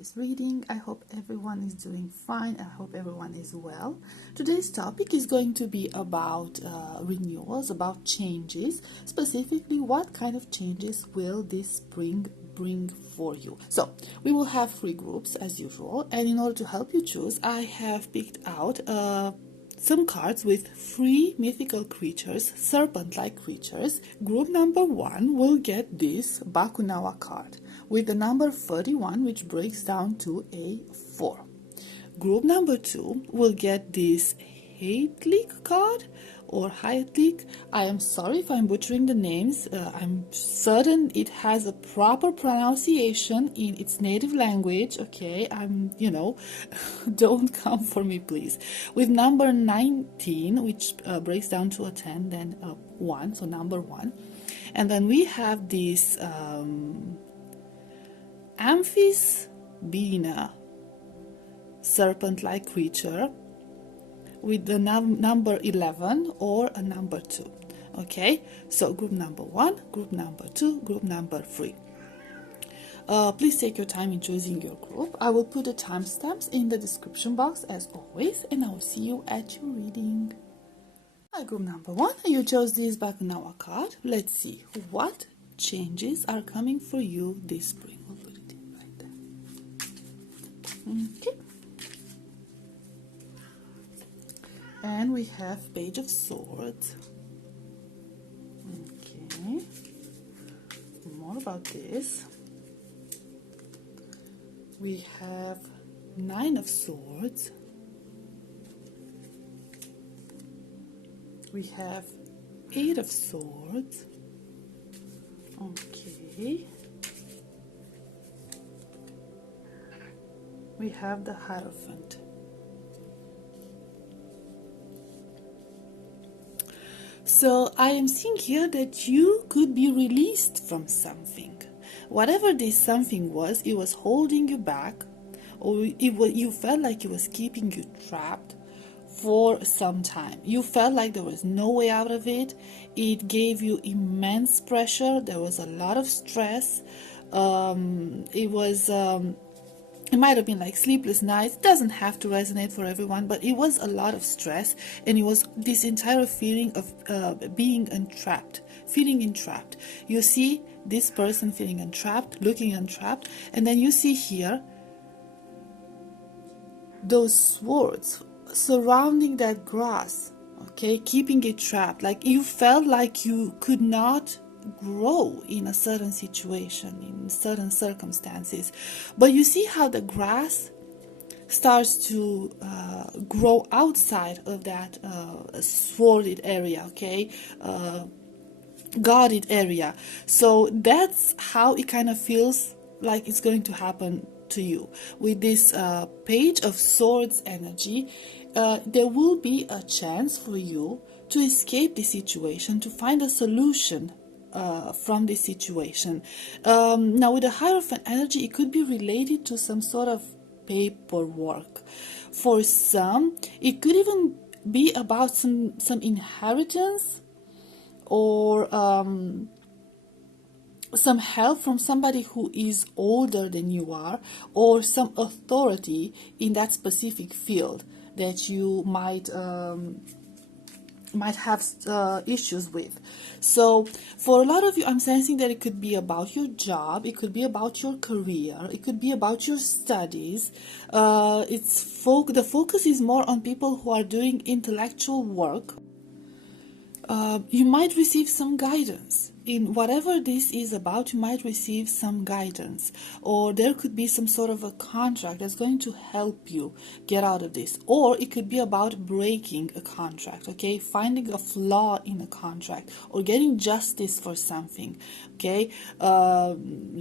this reading. I hope everyone is doing fine. I hope everyone is well. Today's topic is going to be about renewals, about changes. Specifically, what kind of changes will this spring bring for you? So we will have 3 groups as usual, and in order to help you choose, I have picked out some cards with 3 mythical creatures, serpent-like creatures. Group number 1 will get this Bakunawa card with the number 31, which breaks down to a 4. Group number 2 will get this Heitlik card or Heitlik. I am sorry if I'm butchering the names. I'm certain it has a proper pronunciation in its native language. Okay, don't come for me, please. With number 19, which breaks down to a 10, then a 1, so number 1. And then we have this Amphis Bina serpent-like creature with the number 11 or a number 2. Okay, so group number 1, group number 2, group number 3. Please take your time in choosing your group. I will put the timestamps in the description box as always, and I will see you at your reading. Hi, group number 1, you chose this Bakunawa card. Let's see what changes are coming for you this spring. We'll put it in right there. Okay. And we have Page of Swords. Okay. More about this. We have 9 of Swords. We have 8 of Swords. Okay. We have the Hierophant. So I am seeing here that you could be released from something. Whatever this something was, it was holding you back, or you felt like it was keeping you trapped for some time. You felt like there was no way out of it. It gave you immense pressure. There was a lot of stress. It might have been like sleepless nights. It doesn't have to resonate for everyone, but it was a lot of stress, and it was this entire feeling of being entrapped, feeling entrapped. You see this person feeling entrapped, looking entrapped, and then you see here those swords surrounding that grass, okay, keeping it trapped. Like you felt like you could not grow in a certain situation, in certain circumstances, but you see how the grass starts to grow outside of that sworded area, okay, guarded area. So that's how it kind of feels like it's going to happen to you with this Page of Swords energy. There will be a chance for you to escape the situation, to find a solution from this situation. Now with the Hierophant energy, it could be related to some sort of paperwork. For some, it could even be about some inheritance, or some help from somebody who is older than you are, or some authority in that specific field that you might have issues with. So for a lot of you, I'm sensing that it could be about your job, it could be about your career, it could be about your studies. The focus is more on people who are doing intellectual work. You might receive some guidance in whatever this is about. You might receive some guidance, or there could be some sort of a contract that's going to help you get out of this, or it could be about breaking a contract, okay, finding a flaw in a contract, or getting justice for something, okay,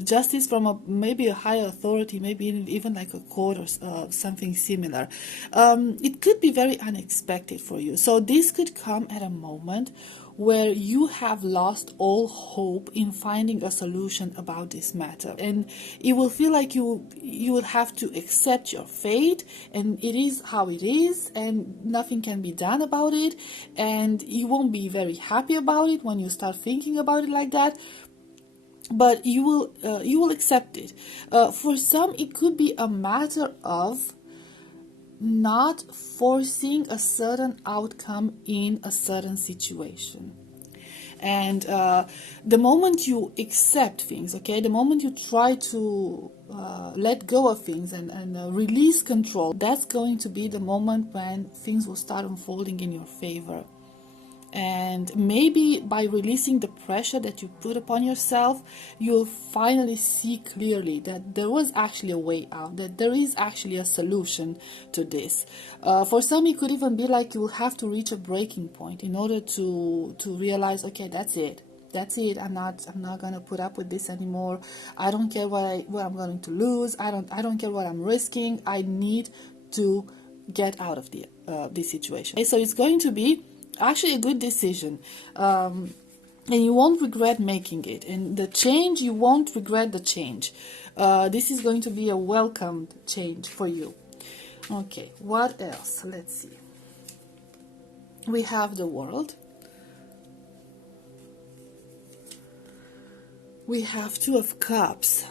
justice from maybe a higher authority, maybe even like a court or something similar. It could be very unexpected for you. So this could come at a moment where you have lost all hope in finding a solution about this matter, and it will feel like you will have to accept your fate, and it is how it is, and nothing can be done about it, and you won't be very happy about it when you start thinking about it like that. but you will accept it. For some, it could be a matter of not forcing a certain outcome in a certain situation. And the moment you accept things, okay, the moment you try to let go of things and release control, that's going to be the moment when things will start unfolding in your favor. And maybe by releasing the pressure that you put upon yourself, you'll finally see clearly that there was actually a way out, that there is actually a solution to this. For some, it could even be like you will have to reach a breaking point in order to realize, okay, that's it. I'm not gonna put up with this anymore. I don't care what I'm going to lose. I don't care what I'm risking. I need to get out of this situation. Okay, so it's going to be actually a good decision, and you won't regret making it. And the change, you won't regret the change. This is going to be a welcomed change for you. Okay, what else? Let's see. We have the World. We have Two of Cups.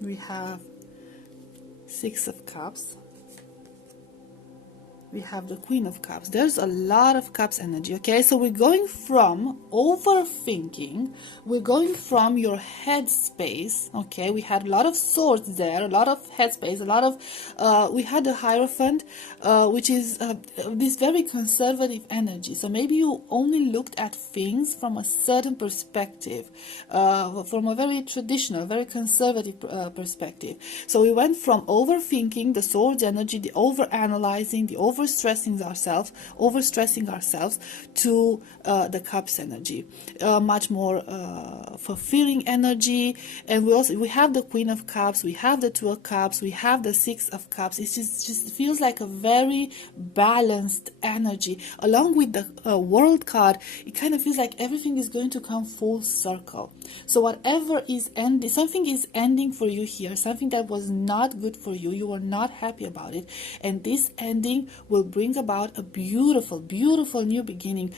We have Six of Cups. We have the Queen of Cups. There's a lot of Cups energy, okay? So we're going from overthinking, we're going from your head space, okay? We had a lot of swords there, a lot of head space, a lot of, we had the Hierophant, which is this very conservative energy. So maybe you only looked at things from a certain perspective, from a very traditional, very conservative perspective. So we went from overthinking, the swords energy, the overanalyzing, the overstressing ourselves to the Cups energy, much more fulfilling energy. And we have the Queen of Cups, we have the Two of Cups, we have the Six of Cups. It just feels like a very balanced energy. Along with the World card, it kind of feels like everything is going to come full circle. So whatever is ending, something is ending for you here, something that was not good for you, you were not happy about it, and this ending will bring about a beautiful, beautiful new beginning.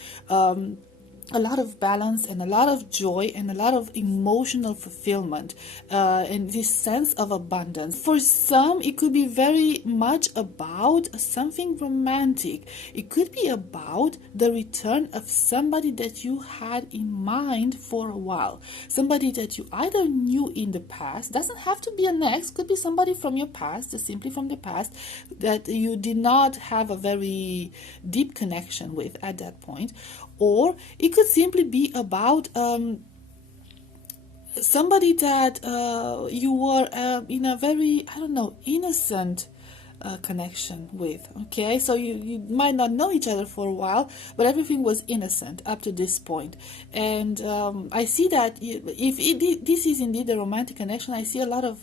A lot of balance and a lot of joy and a lot of emotional fulfillment, and this sense of abundance. For some, it could be very much about something romantic. It could be about the return of somebody that you had in mind for a while, somebody that you either knew in the past, doesn't have to be an ex, could be somebody from your past, just simply from the past, that you did not have a very deep connection with at that point. Or it could simply be about somebody that you were in a very, I don't know, innocent connection with. Okay, so you might not know each other for a while, but everything was innocent up to this point. And I see that if this is indeed a romantic connection, I see a lot of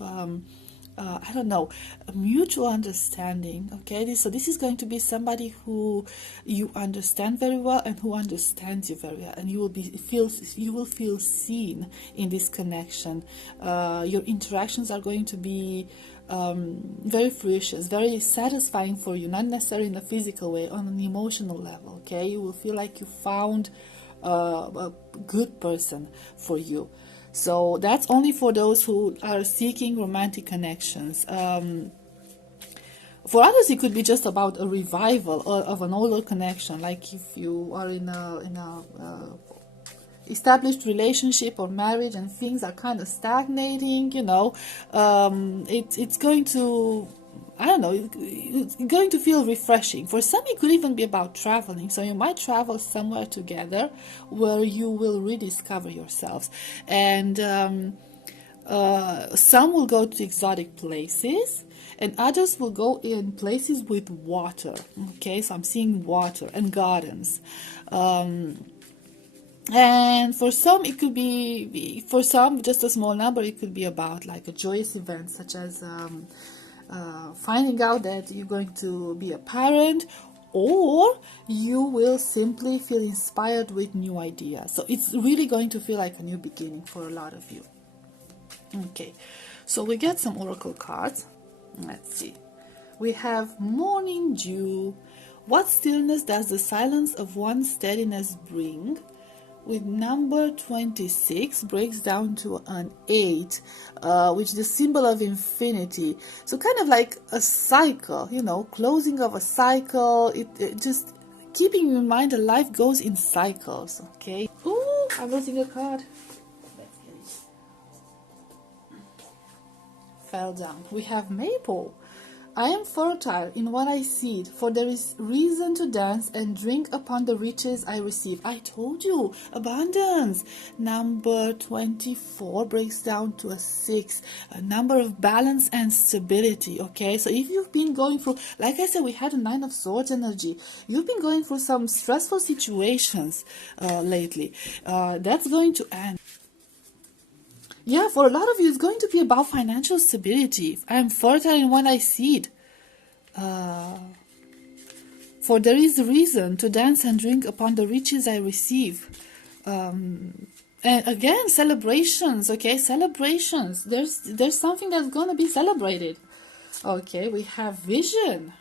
I don't know, a mutual understanding. Okay, so this is going to be somebody who you understand very well and who understands you very well, and you will feel seen in this connection. Your interactions are going to be very fruition, very satisfying for you, not necessarily in a physical way, on an emotional level. Okay, you will feel like you found a good person for you. So that's only for those who are seeking romantic connections. For others, it could be just about a revival of an older connection, like if you are in a established relationship or marriage and things are kind of stagnating, it's going to, I don't know, it's going to feel refreshing. For some, it could even be about traveling. So you might travel somewhere together where you will rediscover yourselves. And some will go to exotic places, and others will go in places with water. Okay, so I'm seeing water and gardens. And for some, it could be, for some, just a small number, it could be about like a joyous event, such as finding out that you're going to be a parent, or you will simply feel inspired with new ideas. So it's really going to feel like a new beginning for a lot of you. Okay, so we get some oracle cards. Let's see. We have Morning Dew. What stillness does the silence of one's steadiness bring? with number 26 breaks down to an 8, which is the symbol of infinity. So kind of like a cycle, you know, closing of a cycle. It just keeping in mind that life goes in cycles, okay? Ooh, I'm losing a card. Let's get it. Fell down. We have Maple. I am fertile in what I seed, for there is reason to dance and drink upon the riches I receive. I told you, abundance. Number 24 breaks down to a 6, a number of balance and stability, okay? So if you've been going through, like I said, we had a 9 of Swords energy. You've been going through some stressful situations lately. That's going to end. Yeah, for a lot of you, it's going to be about financial stability. I am fertile in what I seed. For there is reason to dance and drink upon the riches I receive. And again, celebrations, okay? Celebrations. There's something that's going to be celebrated. Okay, we have vision.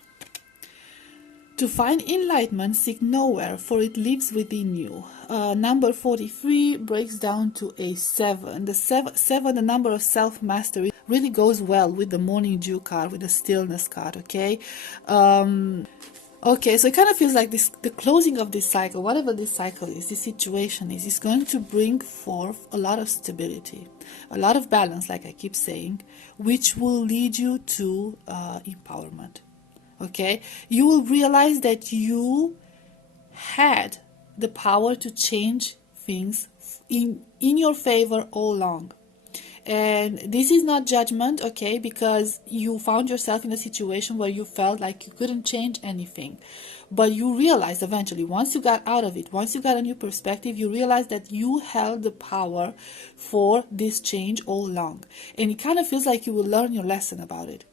To find enlightenment, seek nowhere, for it lives within you. Number 43 breaks down to a 7. The 7, the number of self-mastery, really goes well with the morning dew card, with the stillness card, okay? Okay, so it kind of feels like this, the closing of this cycle, whatever this cycle is, this situation is going to bring forth a lot of stability, a lot of balance, like I keep saying, which will lead you to empowerment. Okay, you will realize that you had the power to change things in your favor all along. And this is not judgment, okay, because you found yourself in a situation where you felt like you couldn't change anything. But you realized eventually, once you got out of it, once you got a new perspective, you realized that you held the power for this change all along. And it kind of feels like you will learn your lesson about it.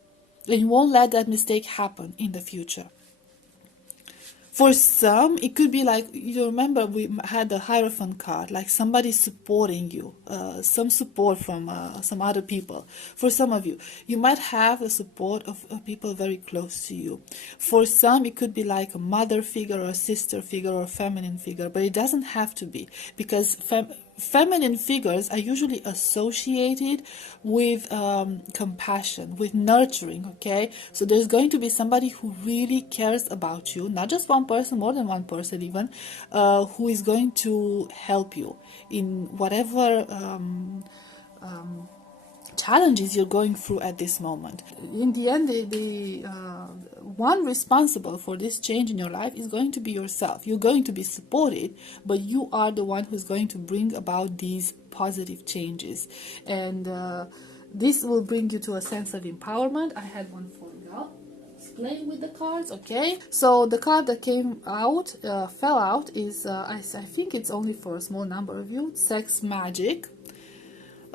And you won't let that mistake happen in the future. For some, it could be like, you remember we had the Hierophant card, like somebody supporting you, some support from some other people. For some of you, you might have the support of people very close to you. For some, it could be like a mother figure or a sister figure or a feminine figure, but it doesn't have to be, because feminine figures are usually associated with compassion, with nurturing, okay? So there's going to be somebody who really cares about you, not just one person, more than one person even, who is going to help you in whatever challenges you're going through at this moment. In the end, the one responsible for this change in your life is going to be yourself. You're going to be supported, but you are the one who's going to bring about these positive changes. And this will bring you to a sense of empowerment. I had one falling out. Playing with the cards, okay? So the card that came out, fell out, is, I think it's only for a small number of you, Sex Magic.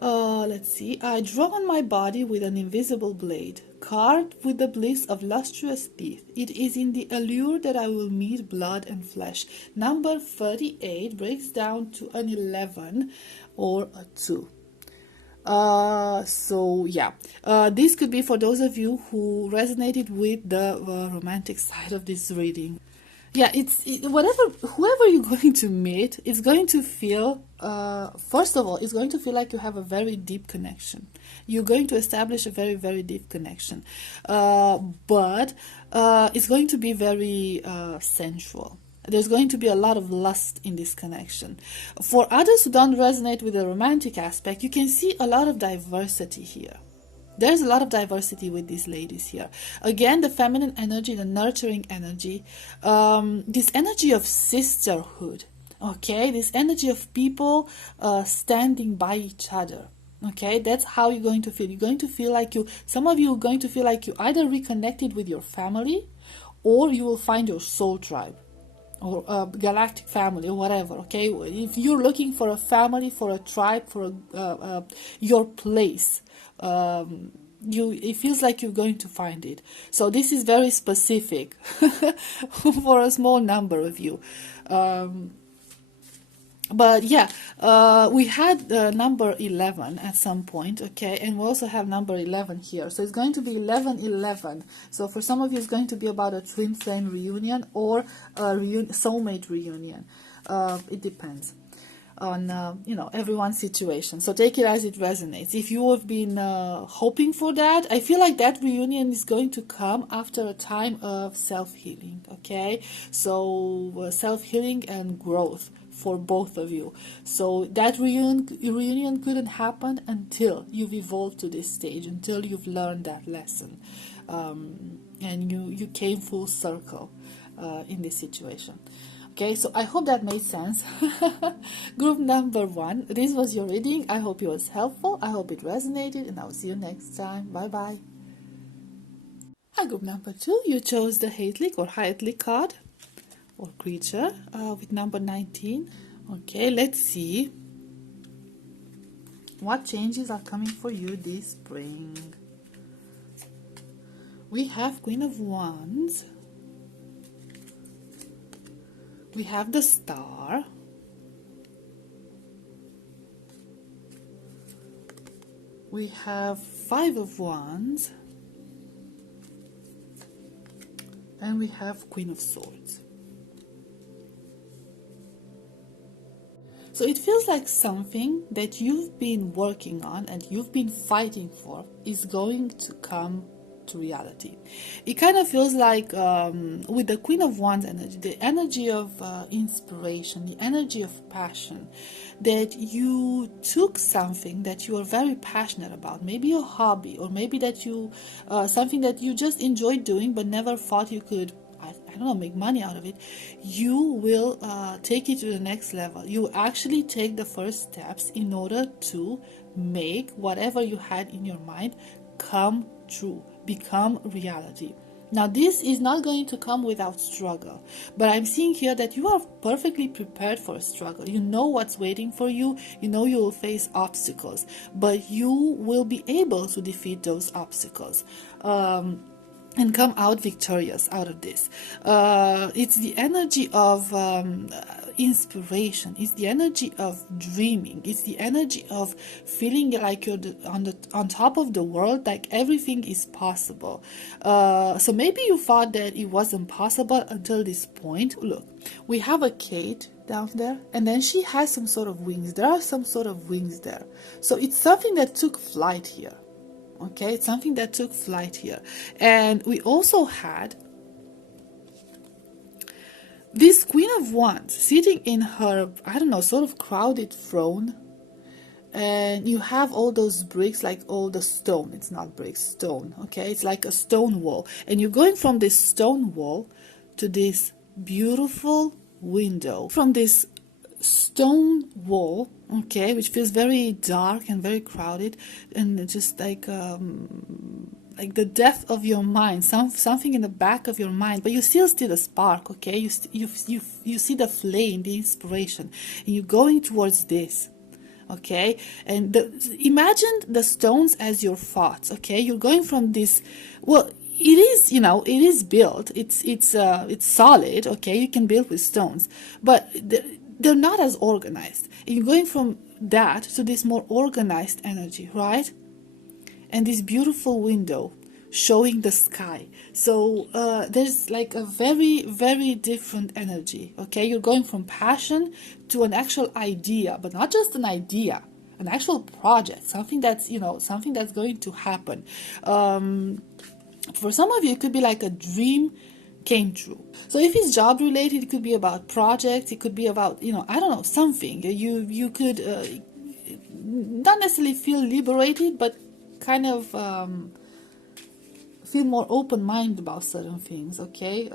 Let's see. I draw on my body with an invisible blade, carved with the bliss of lustrous teeth. It is in the allure that I will meet blood and flesh. Number 38 breaks down to an 11 or a 2. So yeah, this could be for those of you who resonated with the romantic side of this reading. Yeah, whoever you're going to meet, it's going to feel, first of all, it's going to feel like you have a very deep connection. You're going to establish a very, very deep connection. But it's going to be very sensual. There's going to be a lot of lust in this connection. For others who don't resonate with the romantic aspect, you can see a lot of diversity here. There's a lot of diversity with these ladies here. Again, the feminine energy, the nurturing energy, this energy of sisterhood, okay? This energy of people standing by each other, okay? That's how you're going to feel. You're going to feel like some of you are going to feel like you either reconnected with your family, or you will find your soul tribe, or galactic family, or whatever, okay? If you're looking for a family, for a tribe, for your place, it feels like you're going to find it. So this is very specific for a small number of you. But yeah, we had number 11 at some point, okay, and we also have number 11 here. So it's going to be 11-11. So for some of you, it's going to be about a twin flame reunion or a soulmate reunion. It depends. on everyone's situation. So take it as it resonates. If you have been hoping for that, I feel like that reunion is going to come after a time of self-healing. Okay, so self-healing and growth for both of you. So that reunion couldn't happen until you've evolved to this stage, until you've learned that lesson, and you came full circle in this situation. Okay, so I hope that made sense. Group number 1, this was your reading. I hope it was helpful. I hope it resonated, and I'll see you next time. Bye bye. Hi, group number 2, you chose the Heitlik or Heitlik card or creature with number 19. Okay, let's see what changes are coming for you this spring. We have Queen of Wands. We have the Star. We have 5 of Wands. And we have Queen of Swords. So it feels like something that you've been working on and you've been fighting for is going to come to reality. It kind of feels like with the Queen of Wands energy, the energy of inspiration, the energy of passion, that you took something that you are very passionate about, maybe a hobby, or maybe that you something that you just enjoyed doing but never thought you could, I don't know, make money out of it. You will take it to the next level. You actually take the first steps in order to make whatever you had in your mind come true, become reality. Now, this is not going to come without struggle, but I'm seeing here that you are perfectly prepared for a struggle. You know what's waiting for you. You know you will face obstacles, but you will be able to defeat those obstacles. And come out victorious out of this. It's the energy of inspiration. It's the energy of dreaming. It's the energy of feeling like you're on top of the world, like everything is possible. So maybe you thought that it wasn't possible until this point. Look, we have a Kate down there, and then she has some sort of wings. There are some sort of wings there. So it's something that took flight here. Okay, it's something that took flight here. And we also had this Queen of Wands sitting in her, I don't know, sort of crowded throne. And you have all those bricks, like all the stone. It's not bricks, stone. Okay, it's like a stone wall. And you're going from this stone wall to this beautiful window. From this stone wall, okay, which feels very dark and very crowded, and just like the depth of your mind, something in the back of your mind, but you still see the spark, okay, you see the flame, the inspiration, and you're going towards this. Okay, and imagine the stones as your thoughts. Okay, you're going from this, well, it is, it is built, it's solid. Okay, you can build with stones, but they're not as organized. And you're going from that to this more organized energy, right? And this beautiful window showing the sky. So there's like a very, very different energy. Okay, you're going from passion to an actual idea, but not just an idea, an actual project, something that's going to happen. For some of you, it could be like a dream came true. So if it's job related, it could be about projects, it could be about, I don't know, something. You could not necessarily feel liberated, but kind of feel more open-minded about certain things, okay?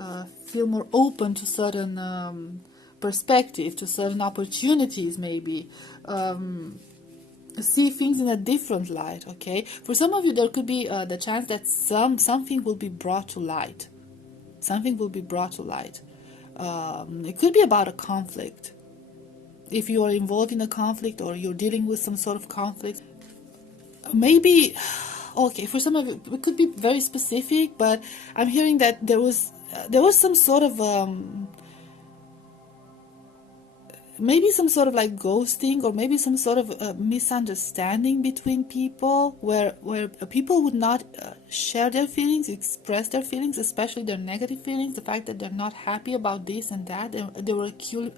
Feel more open to certain perspective, to certain opportunities, maybe. See things in a different light, okay? For some of you, there could be the chance that something will be brought to light. Something will be brought to light. It could be about a conflict. If you are involved in a conflict or you're dealing with some sort of conflict, maybe, okay, for some of you, it could be very specific, but I'm hearing that there was some sort of maybe some sort of like ghosting, or maybe some sort of misunderstanding between people, where people would not share their feelings, express their feelings, especially their negative feelings, the fact that they're not happy about this and that. They were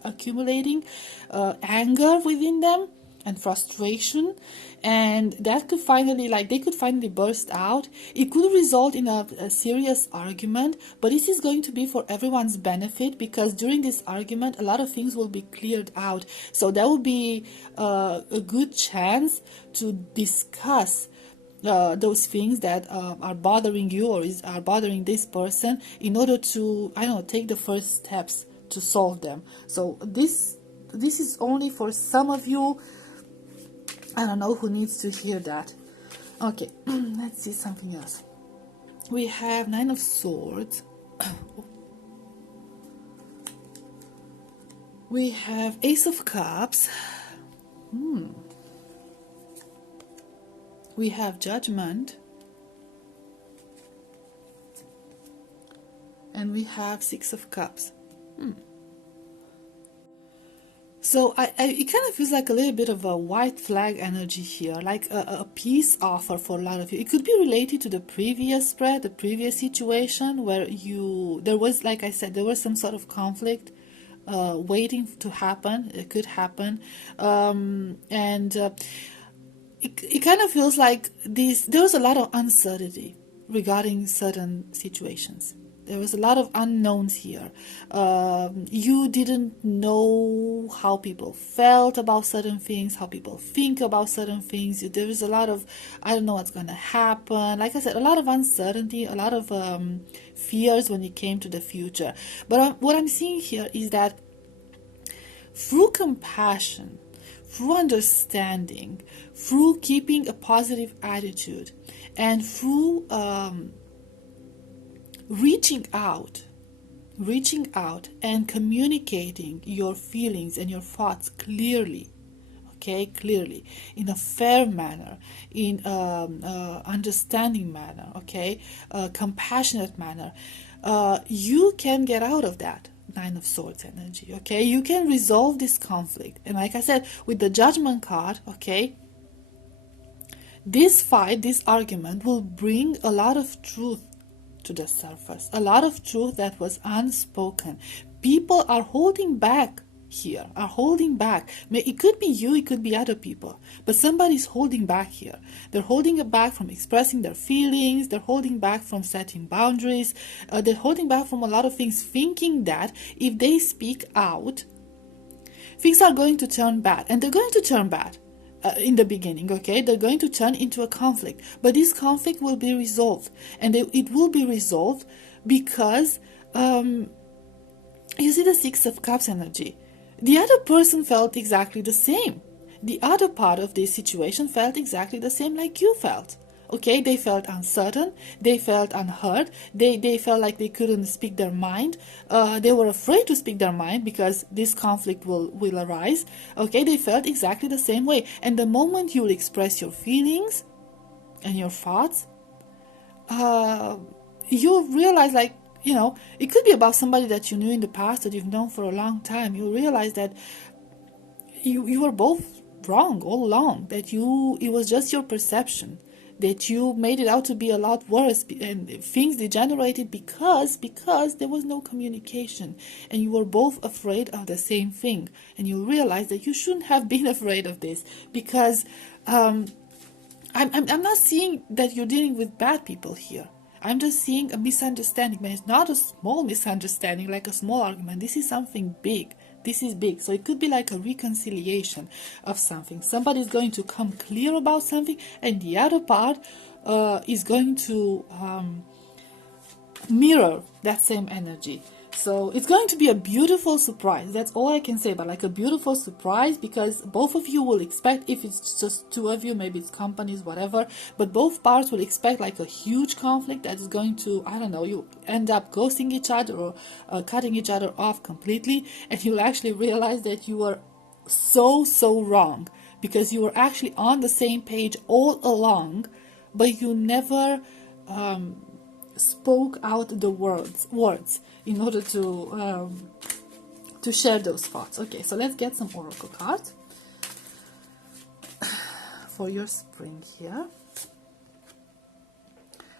accumulating anger within them and frustration, and that could finally, like, they could finally burst out. It could result in a serious argument, but this is going to be for everyone's benefit, because during this argument a lot of things will be cleared out. So there will be a good chance to discuss those things that are bothering you, or are bothering this person, in order to, I don't know, take the first steps to solve them. So this is only for some of you. I don't know who needs to hear that. Okay, let's see something else. We have Nine of Swords. We have Ace of Cups. We have Judgment. And we have Six of Cups. So it kind of feels like a little bit of a white flag energy here, like a peace offer for a lot of you. It could be related to the previous spread, the previous situation, where there was, like I said, there was some sort of conflict waiting to happen. It could happen. It kind of feels like there was a lot of uncertainty regarding certain situations. There was a lot of unknowns here. You didn't know how people felt about certain things, how people think about certain things. There was a lot of, I don't know what's going to happen. Like I said, a lot of uncertainty, a lot of fears when it came to the future. But what I'm seeing here is that through compassion, through understanding, through keeping a positive attitude, and through reaching out and communicating your feelings and your thoughts clearly, clearly, in a fair manner, in understanding manner, compassionate manner, you can get out of that Nine of Swords energy, you can resolve this conflict. And like I said, with the Judgment card, this fight, this argument will bring a lot of truth to the surface, a lot of truth that was unspoken. People are holding back here, It could be you, it could be other people, but somebody's holding back here. They're holding it back from expressing their feelings, they're holding back from setting boundaries, they're holding back from a lot of things, thinking that if they speak out, things are going to turn bad. And they're going to turn bad. In the beginning, they're going to turn into a conflict, but this conflict will be resolved, and it will be resolved because you see the Six of Cups energy. The other person felt exactly the same. The other part of this situation felt exactly the same like you felt. They felt uncertain, they felt unheard, they felt like they couldn't speak their mind, they were afraid to speak their mind because this conflict will arise. They felt exactly the same way. And the moment you will express your feelings and your thoughts, you realize, like, it could be about somebody that you knew in the past, that you've known for a long time. You realize that you were both wrong all along, that it was just your perception, that you made it out to be a lot worse, and things degenerated because there was no communication, and you were both afraid of the same thing. And you realize that you shouldn't have been afraid of this, because I'm not seeing that you're dealing with bad people here. I'm just seeing a misunderstanding, but it's not a small misunderstanding, like a small argument. This is something big. This is big. So it could be like a reconciliation of something. Somebody's going to come clear about something, and the other part is going to mirror that same energy. So it's going to be a beautiful surprise. That's all I can say, but like a beautiful surprise, because both of you will expect, if it's just two of you, maybe it's companies, whatever, but both parts will expect like a huge conflict that is going to, I don't know, you end up ghosting each other or cutting each other off completely, and you'll actually realize that you were so wrong, because you were actually on the same page all along, but you never spoke out the words in order to to share those thoughts. Okay, so let's get some oracle cards for your spring here.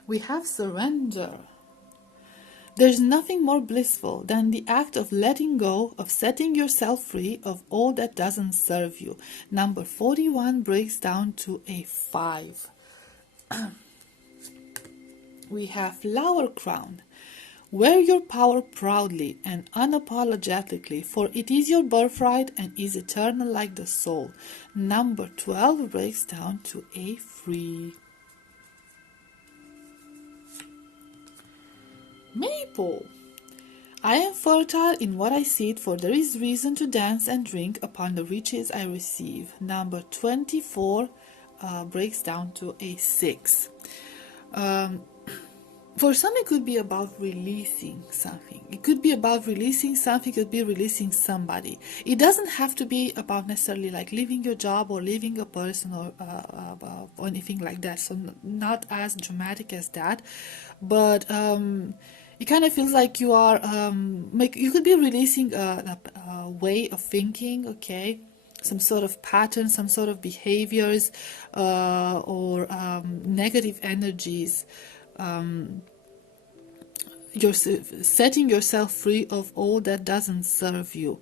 We have surrender. There's nothing more blissful than the act of letting go, of setting yourself free of all that doesn't serve you. Number 41 breaks down to a 5. We have flower crown. Wear your power proudly and unapologetically, for it is your birthright and is eternal like the soul. Number 12 breaks down to a 3. Maple. I am fertile in what I seed, for there is reason to dance and drink upon the riches I receive. Number 24 breaks down to a 6. For some, it could be about releasing something. It could be about releasing something. It could be releasing somebody. It doesn't have to be about necessarily like leaving your job or leaving a person or anything like that. So not as dramatic as that, but it kind of feels like you are you could be releasing a way of thinking. Okay. Some sort of pattern, some sort of behaviors, or negative energies. You're setting yourself free of all that doesn't serve you.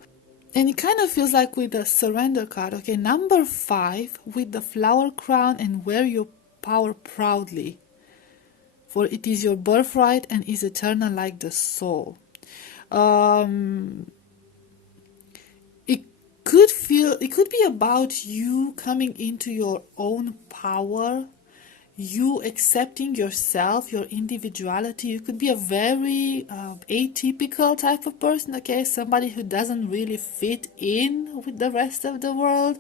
And it kind of feels like with the surrender card, okay, number 5 with the flower crown, and wear your power proudly, for it is your birthright and is eternal like the soul. It could be about you coming into your own power, you accepting yourself, your individuality. You could be a very atypical type of person, okay? Somebody who doesn't really fit in with the rest of the world,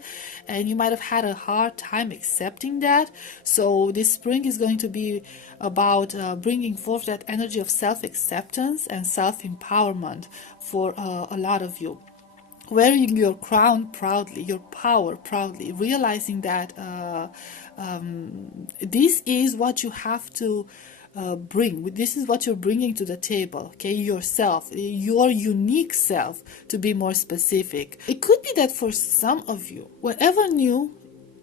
and you might have had a hard time accepting that. So this spring is going to be about bringing forth that energy of self-acceptance and self-empowerment for a lot of you. Wearing your crown proudly, your power proudly, realizing that this is what you have to bring. This is what you're bringing to the table, okay? Yourself, your unique self, to be more specific. It could be that for some of you, whatever new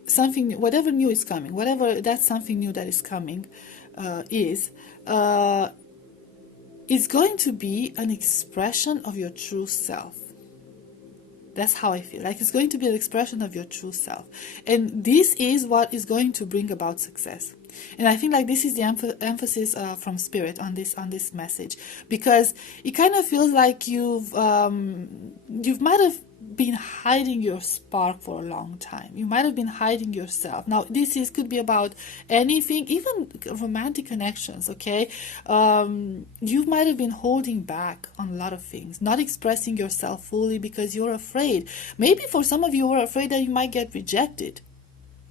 is coming, whatever that something new that is coming is going to be an expression of your true self. That's how I feel. Like it's going to be an expression of your true self. And this is what is going to bring about success. And I think like this is the emphasis from Spirit on this message, because it kind of feels like you've might have been hiding your spark for a long time. You might have been hiding yourself. Now this could be about anything, even romantic connections, okay? You might have been holding back on a lot of things, not expressing yourself fully because you're afraid. Maybe for some of you are afraid that you might get rejected.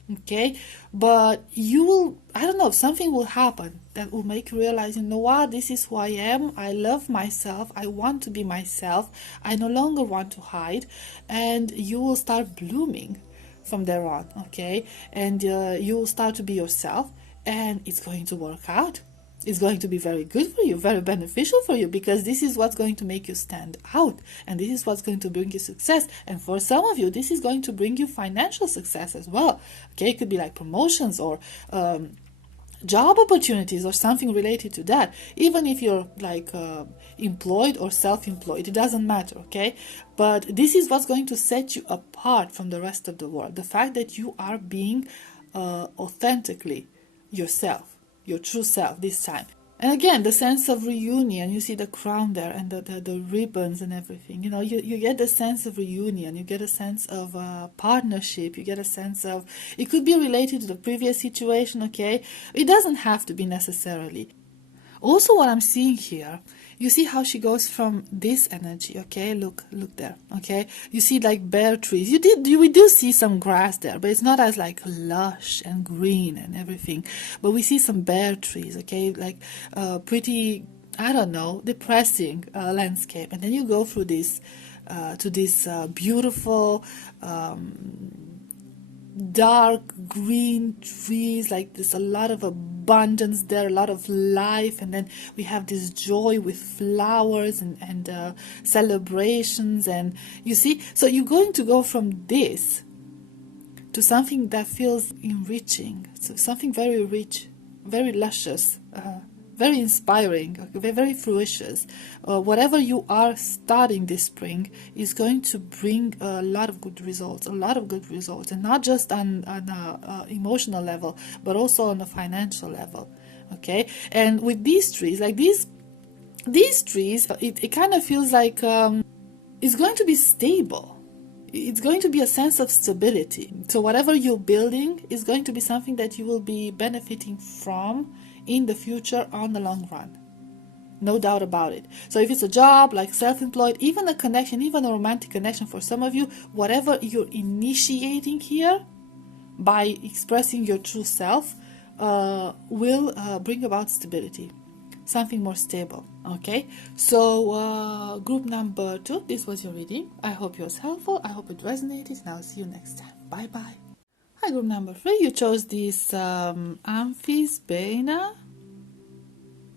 Okay, but you will, I don't know, something will happen that will make you realize, you know what, this is who I am. I love myself. I want to be myself. I no longer want to hide. And you will start blooming from there on, okay? And you will start to be yourself, and it's going to work out. It's going to be very good for you, very beneficial for you, because this is what's going to make you stand out, and this is what's going to bring you success. And for some of you, this is going to bring you financial success as well. Okay, it could be like promotions or job opportunities or something related to that. Even if you're like employed or self-employed, it doesn't matter, okay? But this is what's going to set you apart from the rest of the world. The fact that you are being authentically yourself, your true self this time. And again, the sense of reunion, you see the crown there and the ribbons and everything, you know, you get the sense of reunion, you get a sense of partnership, you get a sense of, it could be related to the previous situation, okay? It doesn't have to be necessarily. Also, what I'm seeing here, you see how she goes from this energy, okay? Look there, okay? You see like bare trees. We do see some grass there, but it's not as like lush and green and everything. But we see some bare trees, okay? Like pretty, I don't know, depressing landscape. And then you go through this to this beautiful dark green trees, like there's a lot of abundance there, a lot of life, and then we have this joy with flowers and celebrations, and you see, so you're going to go from this to something that feels enriching, so something very rich, very luscious, very inspiring, okay, very fruitious. Whatever you are starting this spring is going to bring a lot of good results, and not just on a emotional level, but also on a financial level. Okay, and with these trees, like these trees, it kind of feels like it's going to be stable. It's going to be a sense of stability. So whatever you're building is going to be something that you will be benefiting from in the future on the long run. No doubt about it. So if it's a job, like self-employed, even a connection, even a romantic connection for some of you, whatever you're initiating here by expressing your true self will bring about stability. Something more stable. Okay, so group number 2, this was your reading. I hope it was helpful. I hope it resonated, and I'll see you next time. Bye bye. Hi, group number 3. You chose this Amphisbaena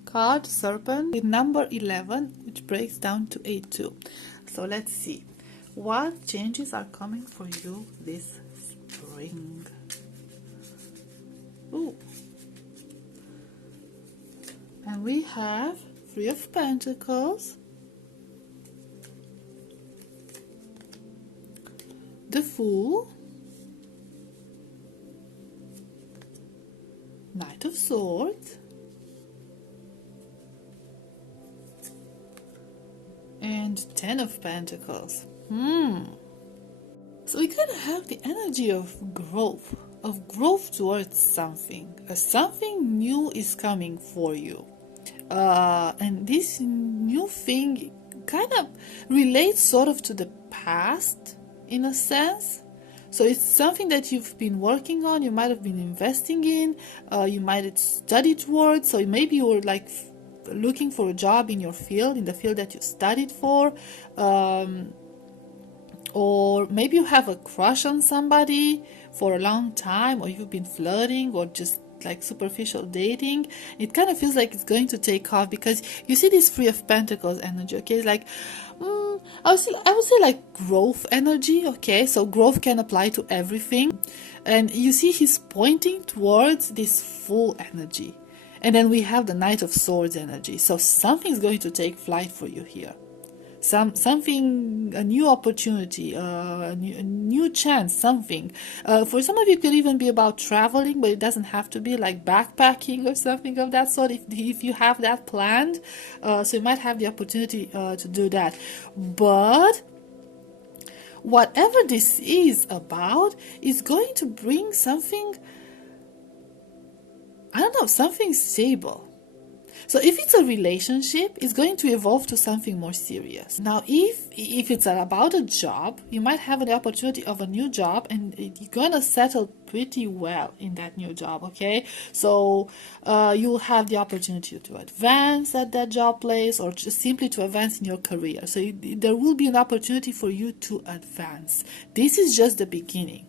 card, serpent, with number 11, which breaks down to 8-2. So let's see what changes are coming for you this spring. Ooh. And we have 3 of Pentacles, the Fool, Knight of Swords, and 10 of Pentacles. So we kind of have the energy of growth towards something. Something new is coming for you. And this new thing kind of relates sort of to the past in a sense. So it's something that you've been working on, you might have been investing in, you might have studied towards. So maybe you were like looking for a job in your field, in the field that you studied for, or maybe you have a crush on somebody for a long time, or you've been flirting, or just like superficial dating. It kind of feels like it's going to take off because you see this 3 of Pentacles energy. Okay, it's like I would say like growth energy. Okay, so growth can apply to everything, and you see he's pointing towards this full energy. And then we have the Knight of Swords energy. So something's going to take flight for you here. Something, a new opportunity, a new chance, something. For some of you, it could even be about traveling, but it doesn't have to be like backpacking or something of that sort. If you have that planned, so you might have the opportunity to do that. But whatever this is about is going to bring something, I don't know, something stable. So if it's a relationship, it's going to evolve to something more serious. Now, if it's about a job, you might have an opportunity of a new job, and you're going to settle pretty well in that new job, okay? So you'll have the opportunity to advance at that job place, or just simply to advance in your career. So there will be an opportunity for you to advance. This is just the beginning.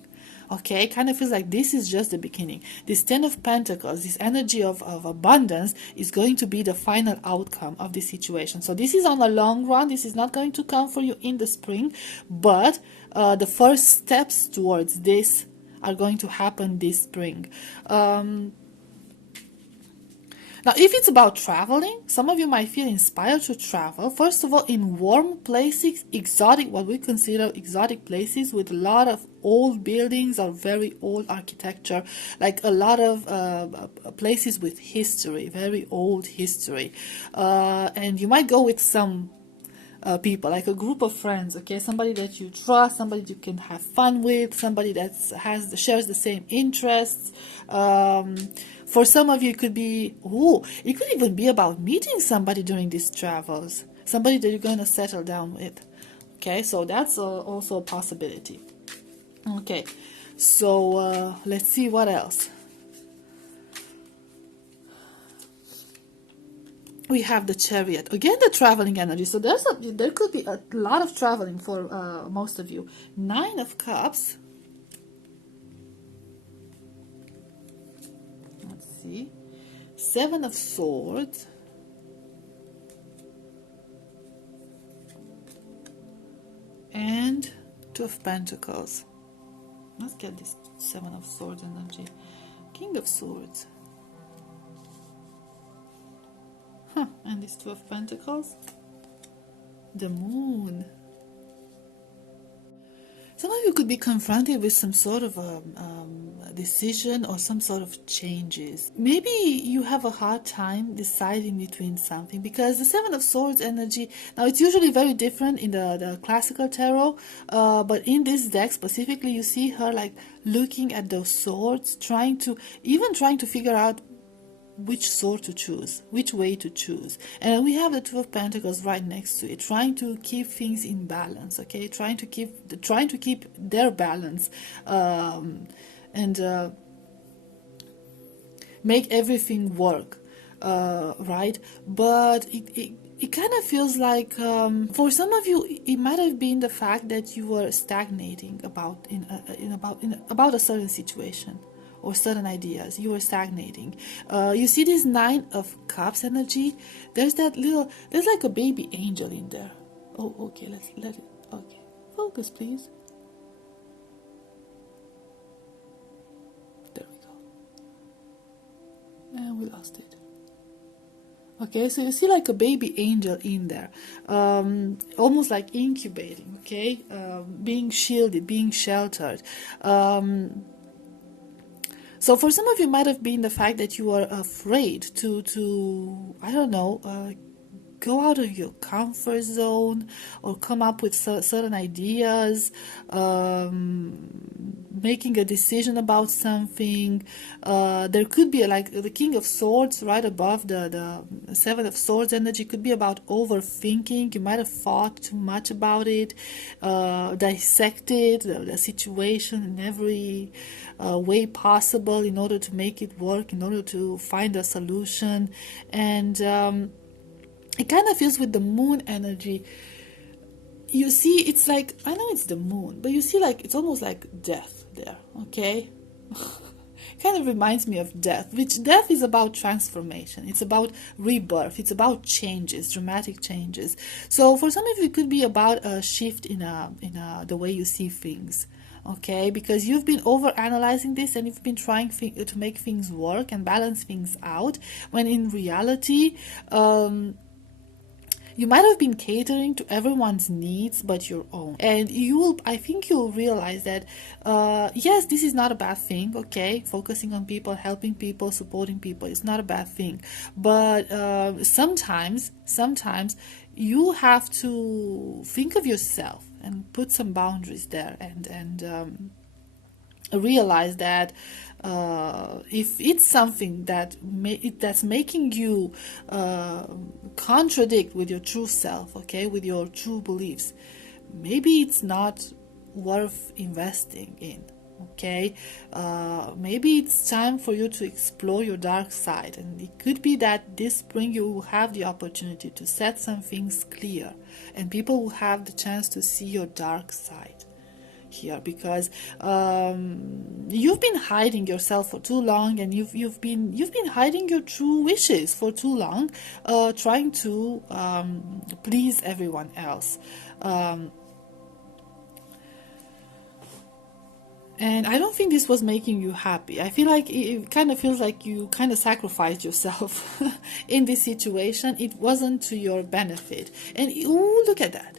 Okay, kind of feels like this is just the beginning. This 10 of Pentacles, this energy of abundance is going to be the final outcome of this situation. So this is on the long run. This is not going to come for you in the spring, but the first steps towards this are going to happen this spring. Now, if it's about traveling, some of you might feel inspired to travel. First of all, in warm places, exotic, what we consider exotic places with a lot of old buildings or very old architecture, like a lot of places with history, very old history. And you might go with some people, like a group of friends, okay, somebody that you trust, somebody you can have fun with, somebody that shares the same interests. For some of you, it could be, it could even be about meeting somebody during these travels, somebody that you're going to settle down with. Okay, so that's also a possibility. Okay, so let's see what else. We have the Chariot. Again, the traveling energy. So there could be a lot of traveling for most of you. 9 of Cups. see, Seven of Swords, and Two of Pentacles. Let's get this Seven of Swords energy. King of Swords. And this Two of Pentacles. The Moon. Some of you could be confronted with some sort of a decision or some sort of changes. Maybe you have a hard time deciding between something, because the Seven of Swords energy, now it's usually very different in the classical tarot, but in this deck specifically, you see her like looking at those swords, trying to figure out which sword to choose, which way to choose. And we have the Two of Pentacles right next to it, trying to keep things in balance, okay, trying to keep their balance, and make everything work, right? But it kind of feels like, for some of you, it might have been the fact that you were stagnating about a certain situation or certain ideas. You were stagnating. You see this Nine of Cups energy. There's like a baby angel in there. Oh, okay. Let it. Okay, focus, please. There we go. And we lost it. Okay, so you see like a baby angel in there, almost like incubating, okay, being shielded, being sheltered. So for some of you, might have been the fact that you were afraid to I don't know, go out of your comfort zone or come up with certain ideas, making a decision about something. There could be like the King of Swords right above the Seven of Swords energy. Could be about overthinking. You might have thought too much about it, dissected the situation in every way possible in order to make it work, in order to find a solution. And it kind of feels with the Moon energy. You see, it's like, I know it's the moon, but you see, like, it's almost like death there, okay? Kind of reminds me of death, which death is about transformation. It's about rebirth. It's about changes, dramatic changes. So for some of you, it could be about a shift in the way you see things, okay? Because you've been over-analyzing this and you've been trying to make things work and balance things out, when in reality, you might have been catering to everyone's needs but your own. And I think you'll realize that, yes, this is not a bad thing, okay? Focusing on people, helping people, supporting people is not a bad thing. But sometimes you have to think of yourself and put some boundaries there, and realize that if it's something that's making you contradict with your true self, okay, with your true beliefs, maybe it's not worth investing in, okay? Maybe it's time for you to explore your dark side, and it could be that this spring you will have the opportunity to set some things clear, and people will have the chance to see your dark side here, because you've been hiding yourself for too long, and you've been hiding your true wishes for too long, trying to please everyone else. And I don't think this was making you happy. I feel like it kind of feels like you kind of sacrificed yourself in this situation. It wasn't to your benefit. And ooh, look at that.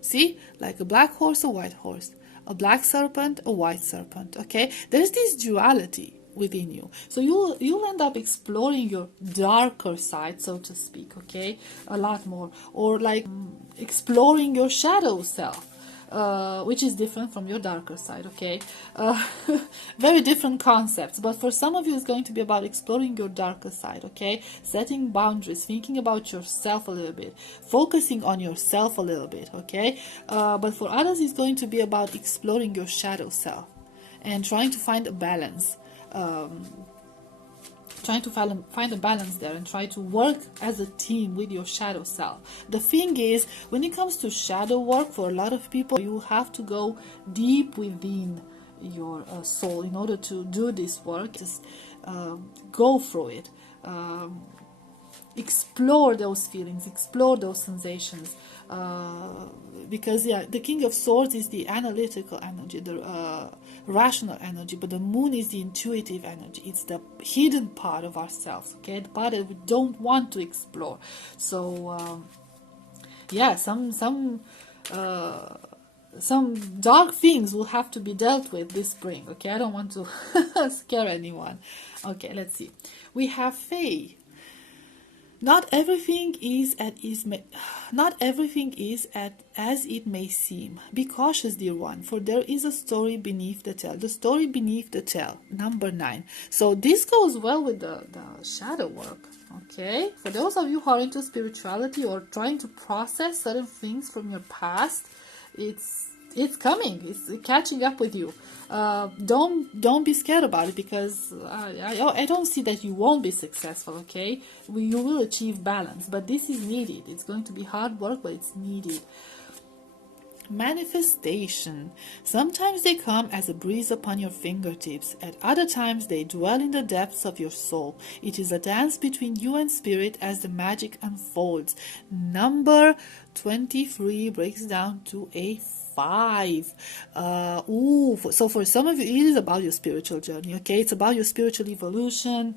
See, like a black horse, a white horse, a black serpent, a white serpent, okay? There's this duality within you. So you'll end up exploring your darker side, so to speak, okay? A lot more. Or like exploring your shadow self, which is different from your darker side, okay? Very different concepts, but for some of you it's going to be about exploring your darker side, okay? Setting boundaries, thinking about yourself a little bit, focusing on yourself a little bit, okay? But for others it's going to be about exploring your shadow self and trying to find a balance, trying to find a balance there, and try to work as a team with your shadow self. The thing is, when it comes to shadow work, for a lot of people, you have to go deep within your soul in order to do this work. Just go through it. Explore those feelings, explore those sensations, because the King of Swords is the analytical energy, the rational energy, but the Moon is the intuitive energy. It's the hidden part of ourselves, okay, the part that we don't want to explore. So some dark things will have to be dealt with this spring, okay. I don't want to scare anyone. Okay, let's see. We have Fae. Not everything is as it may seem. Be cautious, dear one, for there is a story beneath the tale. The story beneath the tale, number 9. So this goes well with the shadow work. Okay, for those of you who are into spirituality or trying to process certain things from your past, it's coming. It's catching up with you. Don't be scared about it, because I don't see that you won't be successful. Okay, you will achieve balance, but this is needed. It's going to be hard work, but it's needed. Manifestation. Sometimes they come as a breeze upon your fingertips. At other times they dwell in the depths of your soul. It is a dance between you and spirit as the magic unfolds. Number 23 breaks down to a 5. So for some of you, it is about your spiritual journey. Okay, it's about your spiritual evolution.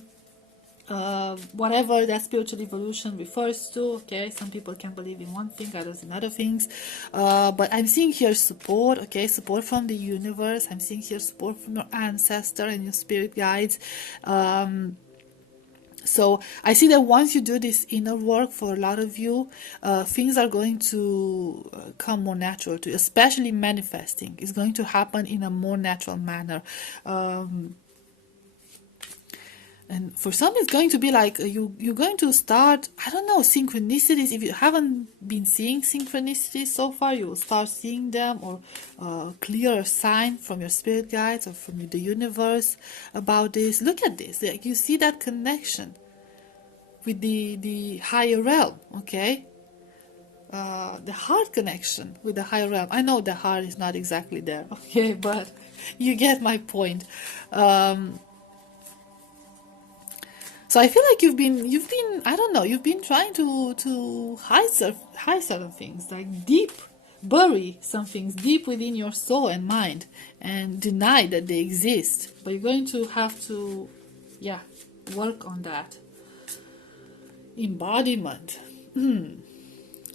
Whatever that spiritual evolution refers to. Okay, some people can believe in one thing, others in other things, but I'm seeing here support. Okay, support from the universe. I'm seeing here support from your ancestor and your spirit guides. So I see that once you do this inner work, for a lot of you, things are going to come more natural to you, especially manifesting. It's going to happen in a more natural manner. And for some, it's going to be like you're going to start, I don't know, synchronicities. If you haven't been seeing synchronicities so far, you will start seeing them, or clear a sign from your spirit guides or from the universe about this. Look at this. Like, you see that connection with the higher realm, okay? The heart connection with the higher realm. I know the heart is not exactly there, okay, but you get my point. So I feel like you've been I don't know, you've been trying to hide certain things, like bury some things deep within your soul and mind, and deny that they exist. But you're going to have to, work on that. Embodiment.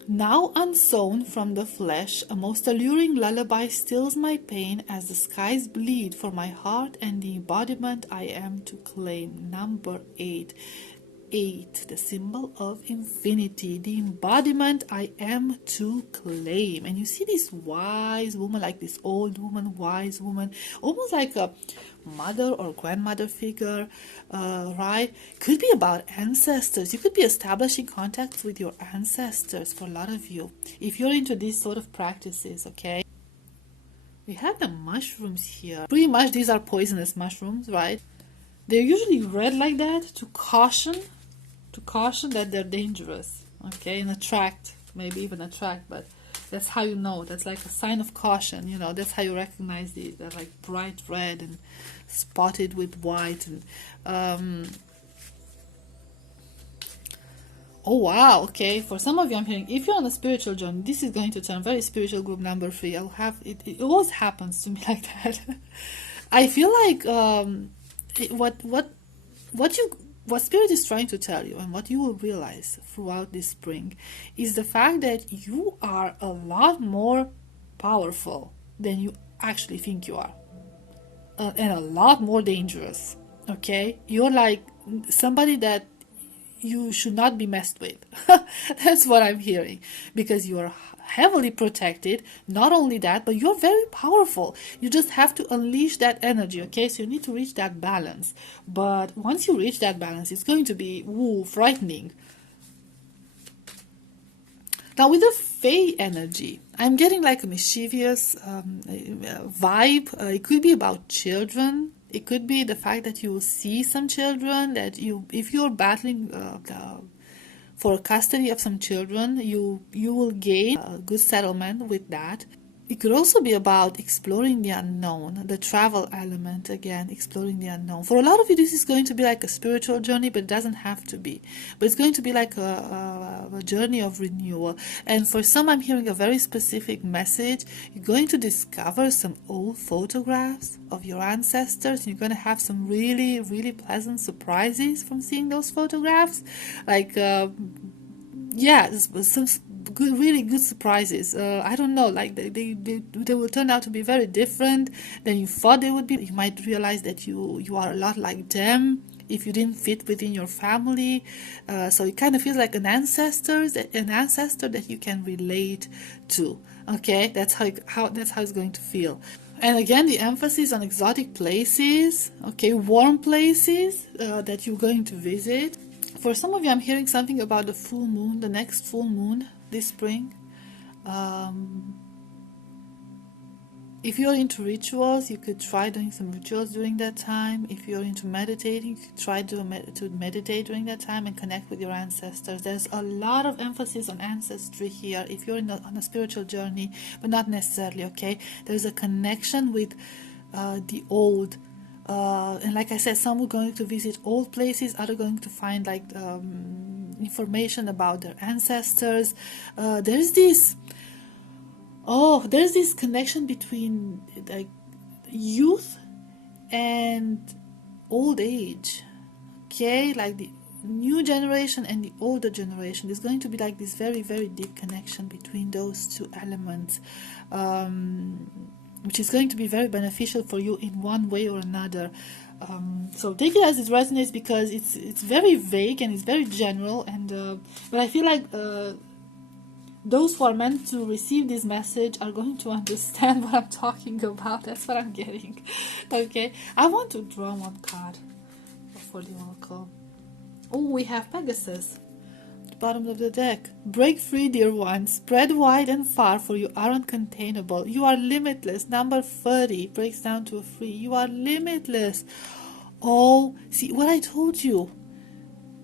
Now unsown from the flesh, a most alluring lullaby stills my pain as the skies bleed for my heart and the embodiment I am to claim. Number 8. 8, the symbol of infinity, the embodiment I am to claim. And you see this wise woman, like this old woman, wise woman, almost like a mother or grandmother figure, right? Could be about ancestors. You could be establishing contacts with your ancestors for a lot of you, if you're into these sort of practices, okay? We have the mushrooms here. Pretty much these are poisonous mushrooms, right? They're usually red like that to caution that they're dangerous, okay, and maybe even attract, but that's how you know. That's like a sign of caution, you know. That's how you recognize these. They're like bright red and spotted with white. And oh wow, okay, for some of you I'm hearing, if you're on a spiritual journey, this is going to turn very spiritual. Group number 3, I'll have it. It always happens to me like that. I feel like what Spirit is trying to tell you, and what you will realize throughout this spring, is the fact that you are a lot more powerful than you actually think you are, and a lot more dangerous, okay? You're like somebody that you should not be messed with. That's what I'm hearing, because you are heavily protected. Not only that, but you're very powerful. You just have to unleash that energy, okay? So you need to reach that balance. But once you reach that balance, it's going to be frightening. Now with the Fae energy, I'm getting like a mischievous vibe. It could be about children. It could be the fact that you will see some children, that if you're battling for custody of some children, you will gain a good settlement with that. It could also be about exploring the unknown, the travel element again, exploring the unknown. For a lot of you, this is going to be like a spiritual journey, but it doesn't have to be. But it's going to be like a journey of renewal. And for some, I'm hearing a very specific message. You're going to discover some old photographs of your ancestors. You're going to have some really, really pleasant surprises from seeing those photographs. Like, yeah, some good, really good surprises. I don't know, like they will turn out to be very different than you thought they would be. You might realize that you are a lot like them if you didn't fit within your family. So it kind of feels like an ancestor that you can relate to. Okay, that's how it's going to feel. And again, the emphasis on exotic places, okay, warm places that you're going to visit. For some of you, I'm hearing something about the full moon, the next full moon this spring. If you're into rituals, you could try doing some rituals during that time. If you're into meditating, you could try to meditate during that time and connect with your ancestors. There's a lot of emphasis on ancestry here if you're on a spiritual journey, but not necessarily, okay? There's a connection with the old. And like I said, some are going to visit old places, others are going to find like information about their ancestors. There's this connection between like youth and old age. Okay, like the new generation and the older generation. There's going to be like this very, very deep connection between those two elements. Which is going to be very beneficial for you in one way or another. So take it as it resonates, because it's very vague and it's very general, and but I feel like those who are meant to receive this message are going to understand what I'm talking about. That's what I'm getting. Okay, I want to draw one card for the oracle. Oh, we have Pegasus. Bottom of the deck. Break free, dear one. Spread wide and far, for you are uncontainable. You are limitless. Number 30 breaks down to a 3. You are limitless. Oh, see what I told you.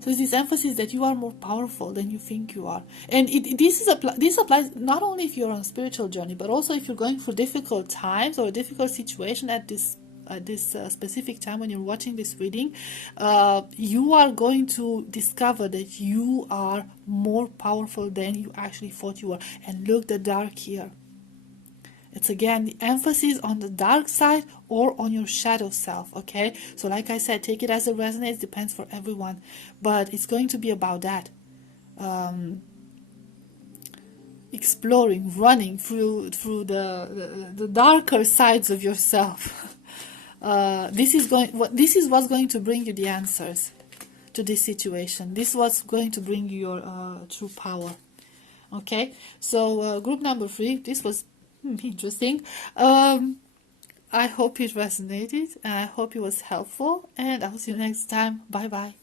So it's this emphasis that you are more powerful than you think you are. And this applies not only if you're on a spiritual journey, but also if you're going through difficult times or a difficult situation at this specific time when you're watching this reading. You are going to discover that you are more powerful than you actually thought you were. And look, the dark here. It's again the emphasis on the dark side or on your shadow self, okay? So like I said, take it as it resonates, depends for everyone. But it's going to be about that. Exploring, running through the darker sides of yourself. This is what's going to bring you the answers to this situation. This is what's going to bring you your true power. Okay, so group number 3. This was interesting. I hope it resonated, and I hope it was helpful, and I'll see you next time. Bye bye.